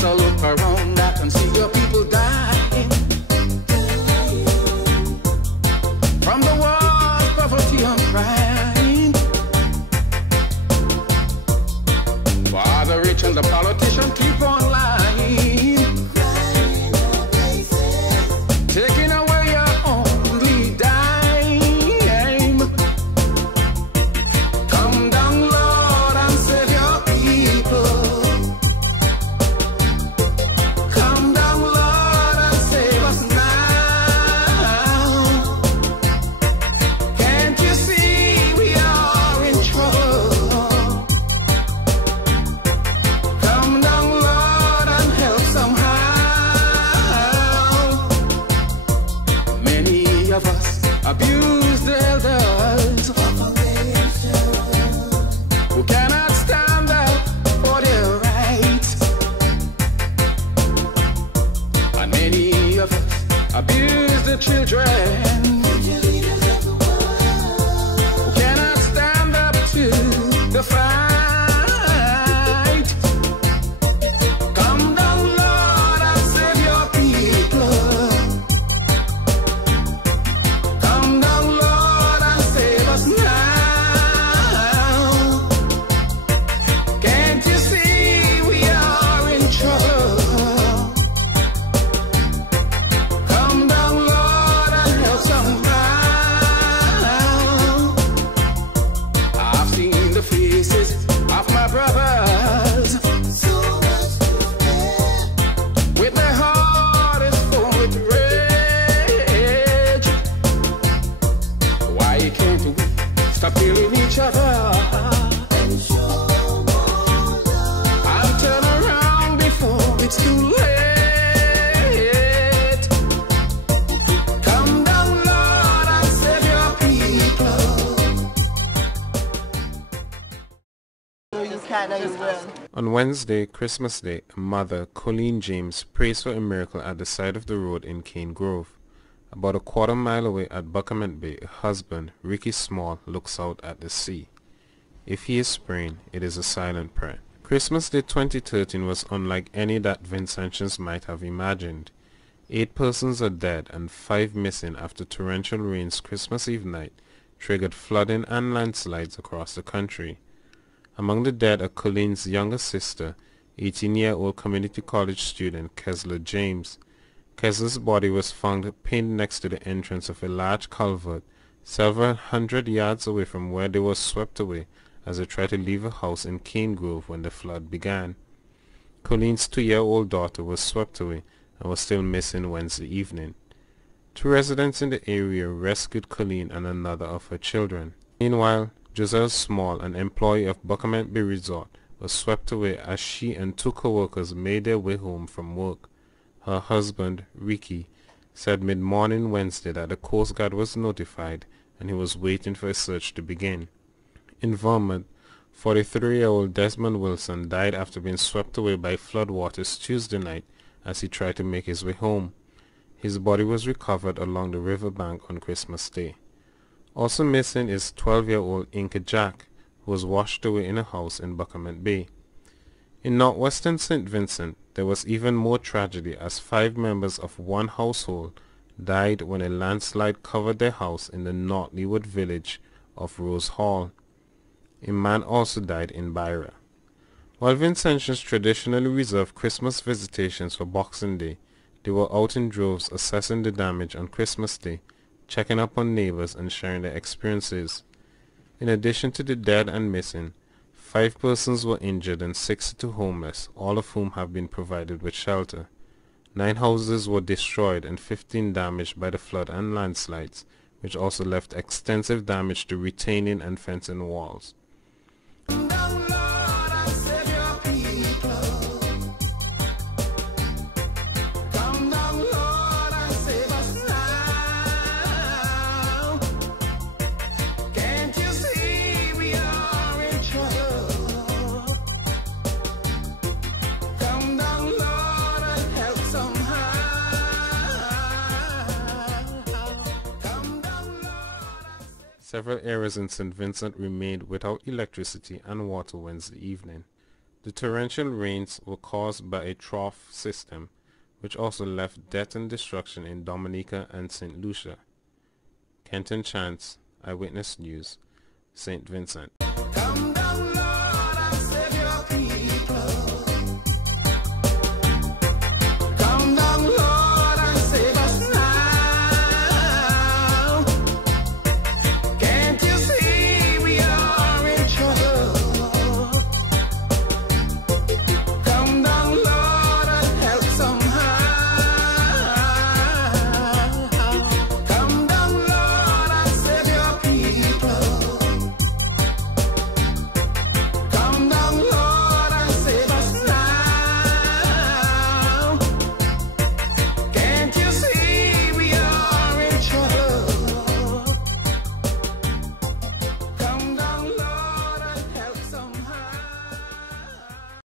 As I look around, I can see your people dying from the war, poverty and crime. While the rich and the politicians keep on lying, taking away your only dime. Come down, Lord, and save your people. Come down, Lord, and save us now. Can't you see we are in trouble? Come down, Lord, and help somehow. Many of us abuse the elders who cannot stand up for their rights. And many of us abuse the children who cannot stand up to the fight. Come down, Lord, and save your people. Come down, Lord, and save us now. Can't you see we are in trouble? Come down, Lord, and help somehow. I've seen the faces of my brothers with their heart is full with rage. Why can't we stop killing each other and turn around before it's too late? Come down, Lord, and save your people. You can and you will. On Wednesday, Christmas Day, a mother, Colleen James, prays for a miracle at the side of the road in Cane Grove. About a quarter-mile away at Buckermont Bay, her husband, Ricky Small, looks out at the sea. If he is praying, it is a silent prayer. Christmas Day 2013 was unlike any that Vincentians might have imagined. 8 persons are dead and 5 missing after torrential rains Christmas Eve night triggered flooding and landslides across the country. Among the dead are Colleen's younger sister, 18-year-old community college student Kesler James. Kesler's body was found pinned next to the entrance of a large culvert several hundred yards away from where they were swept away as they tried to leave a house in Cane Grove when the flood began. Colleen's 2-year-old daughter was swept away and was still missing Wednesday evening. 2 residents in the area rescued Colleen and another of her children. Meanwhile, Giselle Small, an employee of Buckermont Bay Resort, was swept away as she and 2 co-workers made their way home from work. Her husband, Ricky, said mid-morning Wednesday that the Coast Guard was notified and he was waiting for a search to begin. In Vermont, 43-year-old Desmond Wilson died after being swept away by floodwaters Tuesday night as he tried to make his way home. His body was recovered along the riverbank on Christmas Day. Also missing is 12-year-old Inca Jack, who was washed away in a house in Buckermont Bay. In northwestern St. Vincent, there was even more tragedy as 5 members of one household died when a landslide covered their house in the North Leeward village of Rose Hall. A man also died in Byra. While Vincentians traditionally reserve Christmas visitations for Boxing Day, they were out in droves assessing the damage on Christmas Day, checking up on neighbors and sharing their experiences. In addition to the dead and missing, 5 persons were injured and 62 homeless, all of whom have been provided with shelter. 9 houses were destroyed and 15 damaged by the flood and landslides, which also left extensive damage to retaining and fencing walls. Several areas in St. Vincent remained without electricity and water Wednesday evening. The torrential rains were caused by a trough system, which also left death and destruction in Dominica and St. Lucia. Kenton Chance, Eyewitness News, St. Vincent.